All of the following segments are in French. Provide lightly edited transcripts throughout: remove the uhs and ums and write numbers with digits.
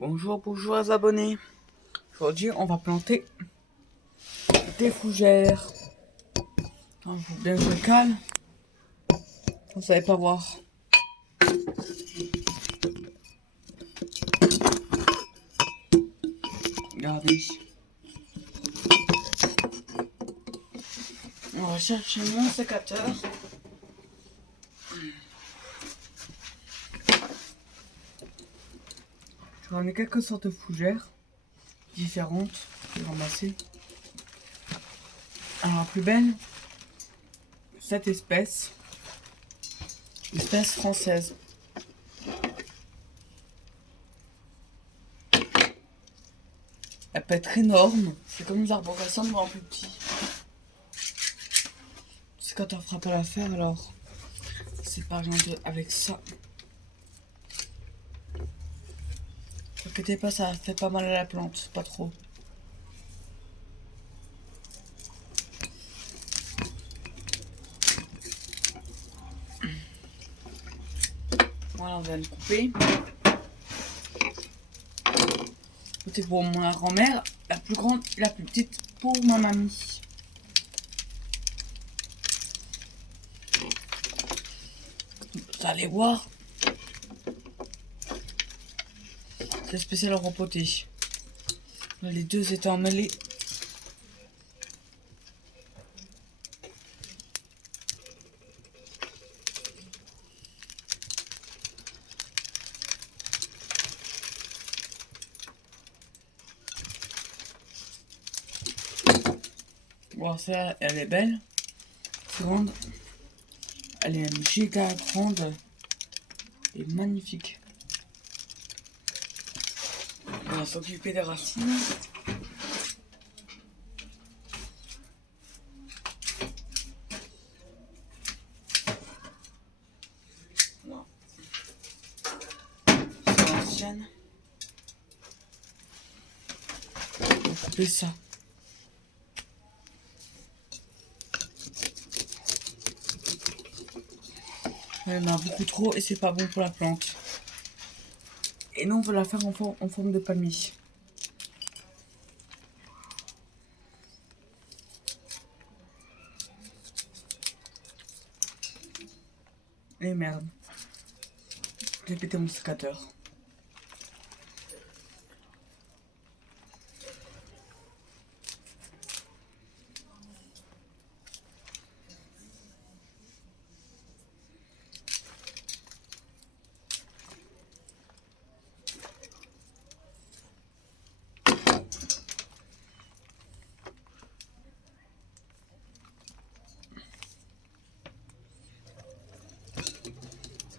Bonjour les abonnés. Aujourd'hui, on va planter des fougères. Attends, faut bien que je me calme. Vous savez pas voir. Regardez. On va chercher mon sécateur. J'en ai quelques sortes de fougères différentes. Je vais ramasser. Alors, la plus belle, cette espèce française. Elle peut être énorme. C'est comme les arborescents, mais en plus petit. C'est quand on fera pas l'affaire, alors c'est par exemple avec ça. Ne vous inquiétez pas, ça fait pas mal à la plante, pas trop. Voilà, on va le couper. C'était pour ma grand-mère, la plus grande et la plus petite pour ma mamie. Vous allez voir. C'est spécial repoté. Les deux étaient emmêlés. Bon, ça, elle est belle. C'est grande. Elle est giga grande. Et magnifique. On va s'occuper des racines. Non. C'est l'ancienne. On va couper ça. Il y en a beaucoup trop et c'est pas bon pour la plante. Et nous on veut la faire en forme de palmier. Et merde. J'ai pété mon sécateur.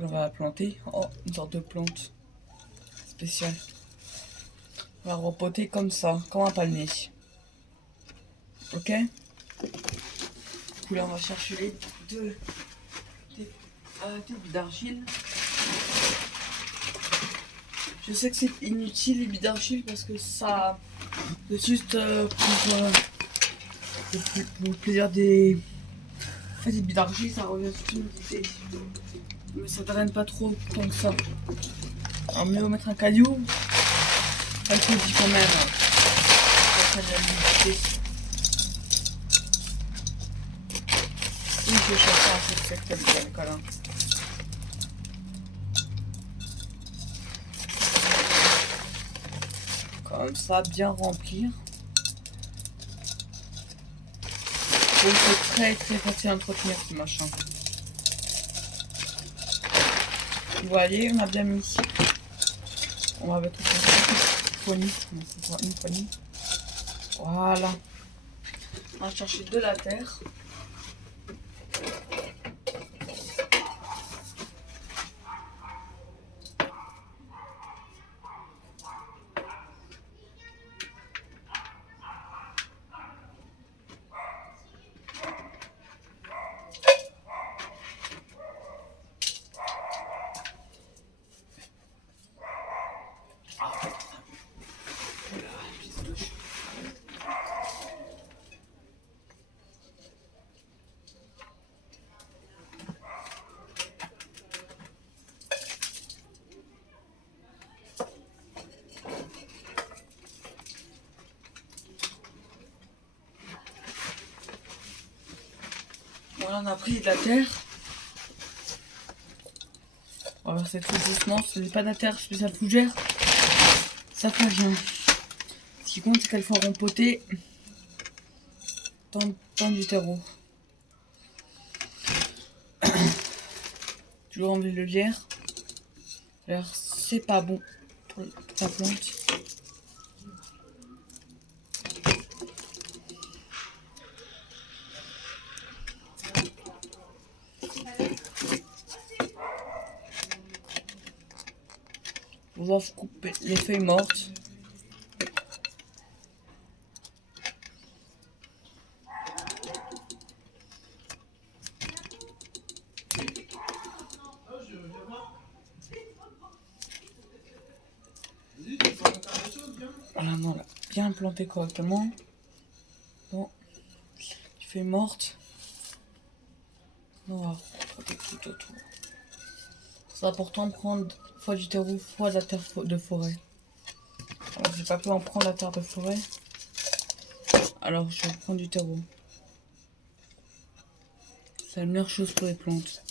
On va la planter. Oh, une sorte de plante spéciale. On va repoter comme ça, comme un palmier. Ok? Du coup là on va chercher les deux billes d'argile. Je sais que c'est inutile les billes d'argile parce que ça c'est juste pour le plaisir des. En fait, les billes d'argile ça revient sur l'humidité. Mais ça draine pas trop tant que ça. Alors mieux mettre un caillou. Ça le dit quand même. Ça de l'humidité. Oui, je cherche un peu de secteur de l'alcool. Comme ça, bien remplir. Donc c'est très très facile à entretenir ce machin. Vous voyez, on a bien mis. On va mettre une poignée. Une poignée. Voilà. On va chercher de la terre. Là, on a pris de la terre. On va verser tout doucement. Ce n'est pas de la terre spéciale fougère. Ça fait rien. Ce qui compte, c'est qu'elles feront poter dans du terreau. Toujours enlever le lierre. Alors, c'est pas bon pour ta plante. On va couper les feuilles mortes. Voilà, on l'a bien planté correctement. Bon, les feuilles mortes. On va planter tout autour. C'est important de prendre fois du terreau, fois de la terre de forêt. Alors, j'ai pas pu en prendre la terre de forêt. Alors, je vais prendre du terreau. C'est la meilleure chose pour les plantes.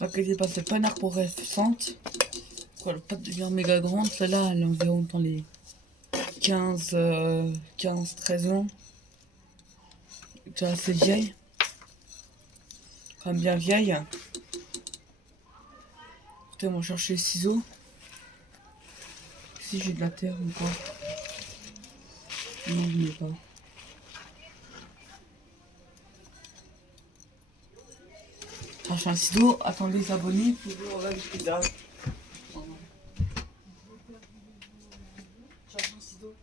Ne inquiétez pas, c'est pas une arborescente. Elle va pas devenir méga grande. Celle-là, elle est environ dans les 13 ans. Déjà assez vieille. Enfin, bien vieille. Écoutez, on va chercher les ciseaux. Si j'ai de la terre ou pas. Non, je n'ai pas. Chercher un ciseau. Attendez les abonnés. Toujours là, je suis là. Cherche un ciseau.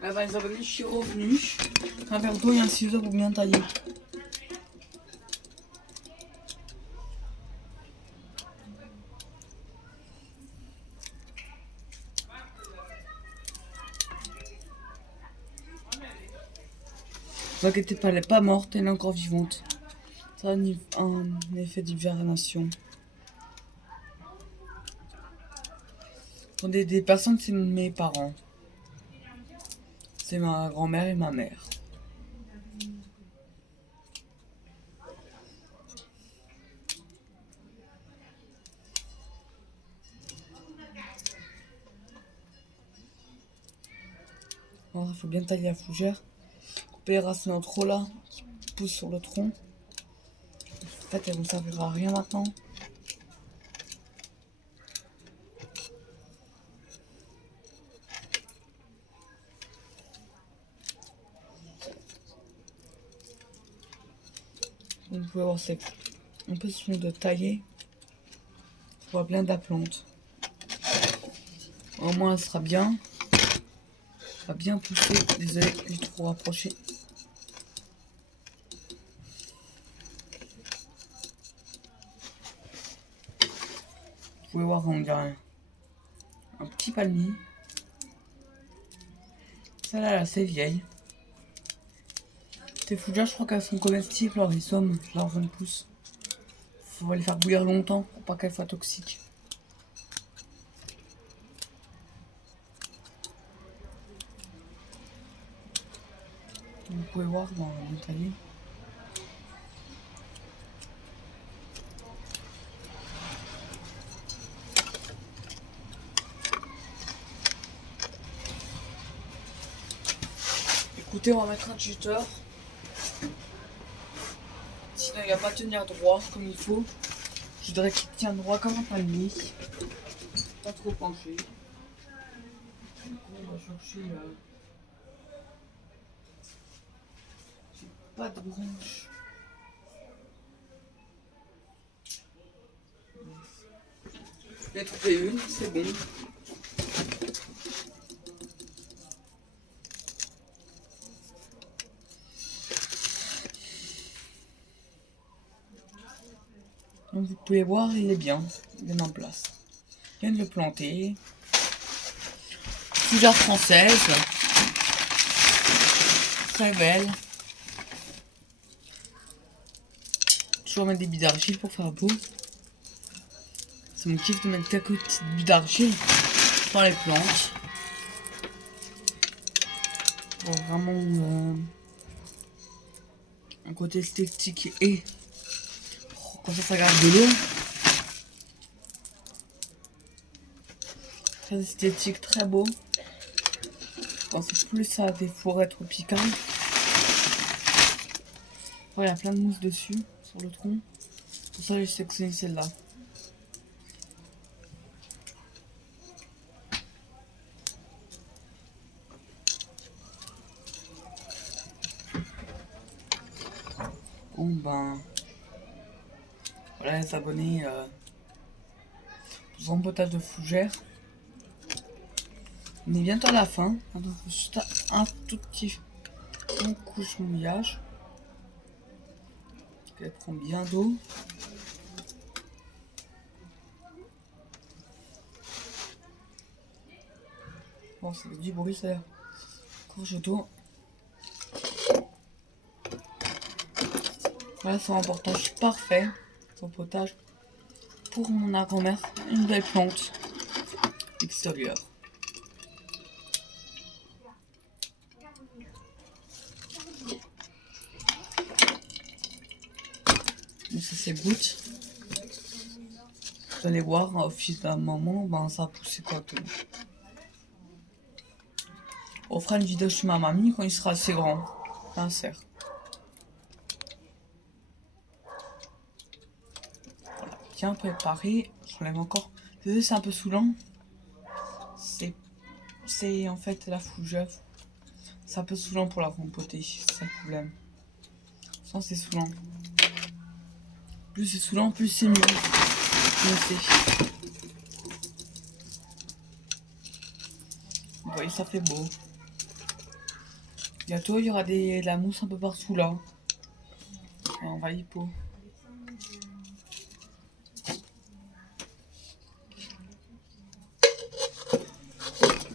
Ah ben, les abonnés, je suis revenu. Un verre d'eau et un ciseau pour bien tailler. Ne vous inquiétez pas, elle n'est pas morte, elle est encore vivante. Ça a un effet d'hibernation. Pour des personnes, c'est mes parents. C'est ma grand-mère et ma mère. Alors, il faut bien tailler la fougère. Couper les racines en trop là, qui poussent sur le tronc. En fait, elles ne serviront à rien maintenant. Vous pouvez voir, c'est un peu ce de tailler. On voit bien de la plante. Au moins, elle sera bien. Elle va bien pousser. Désolé, j'ai trop rapproché. Vous pouvez voir, on dirait un petit palmier. Celle-là, elle est assez vieille. Ces fougères, je crois qu'elles sont comestibles, alors ils sommes leurs jeunes pousses. Faut les faire bouillir longtemps pour pas qu'elles soient toxiques. Vous pouvez voir dans le taillé. Écoutez, on va mettre un tuteur. Sinon il va pas tenir droit comme il faut. Je voudrais qu'il tienne droit comme un palmier. Pas trop penché. Du coup, on va chercher. J'ai pas de branche. J'ai trouvé une, c'est bon. Donc vous pouvez voir, il est bien en place. Je viens de le planter. Fougère française. Très belle. Toujours mettre des billes d'argile pour faire beau. C'est mon kiff de mettre quelques petites billes d'argile dans les plantes. Pour vraiment un côté esthétique et comme ça garde de l'eau. Très esthétique, très beau. Je pense plus à des forêts tropicales. Il y a plein de mousse dessus, sur le tronc. Pour ça, j'ai sélectionné celle-là. Bon ben, voilà les abonnés pour potage de fougère. On est bientôt à la fin. Donc juste un tout petit couche mouillage. Elle prend bien d'eau. Bon, ça fait du bruit, ça. Couche d'eau. Voilà, c'est un portage parfait. Son potage pour mon grand-mère. Une belle plante extérieure. Donc ça s'égoutte. Vous allez voir, au fil d'un moment, ben, ça a poussé correctement. On fera une vidéo chez ma mamie quand il sera assez grand. Un cerf. Voilà, bien préparé. Je lève encore. Désolé, c'est un peu saoulant. C'est en fait la fougère. C'est un peu saoulant pour la compoter, c'est ça le problème. Ça c'est saoulant. Plus c'est saoulant, plus c'est mieux. Vous voyez, ça fait beau. Bientôt il y aura de la mousse un peu partout là. Et on va y pot.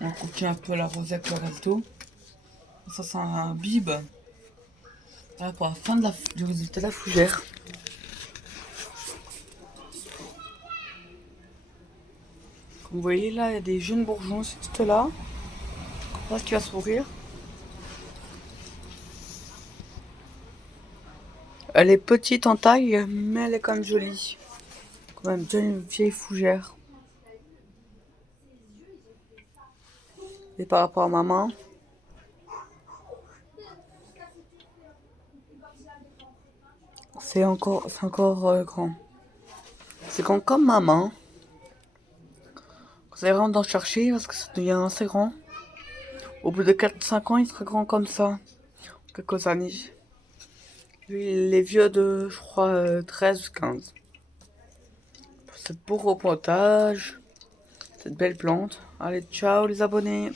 On continue un peu la rosette le resto. Ça c'est un bib. Voilà pour la fin du résultat de la fougère. Comme vous voyez là, il y a des jeunes bourgeons juste là. Là qui va s'ouvrir. Elle est petite en taille, mais elle est quand même jolie. Quand même déjà une vieille fougère. Et par rapport à ma main, c'est encore grand. C'est grand comme ma main. Vous allez vraiment d'en chercher parce que ça devient assez grand. Au bout de 4-5 ans, il sera grand comme ça. Quelques années. Lui, il est vieux de, je crois, 13 ou 15. C'est beau reportage. Cette belle plante. Allez, ciao les abonnés.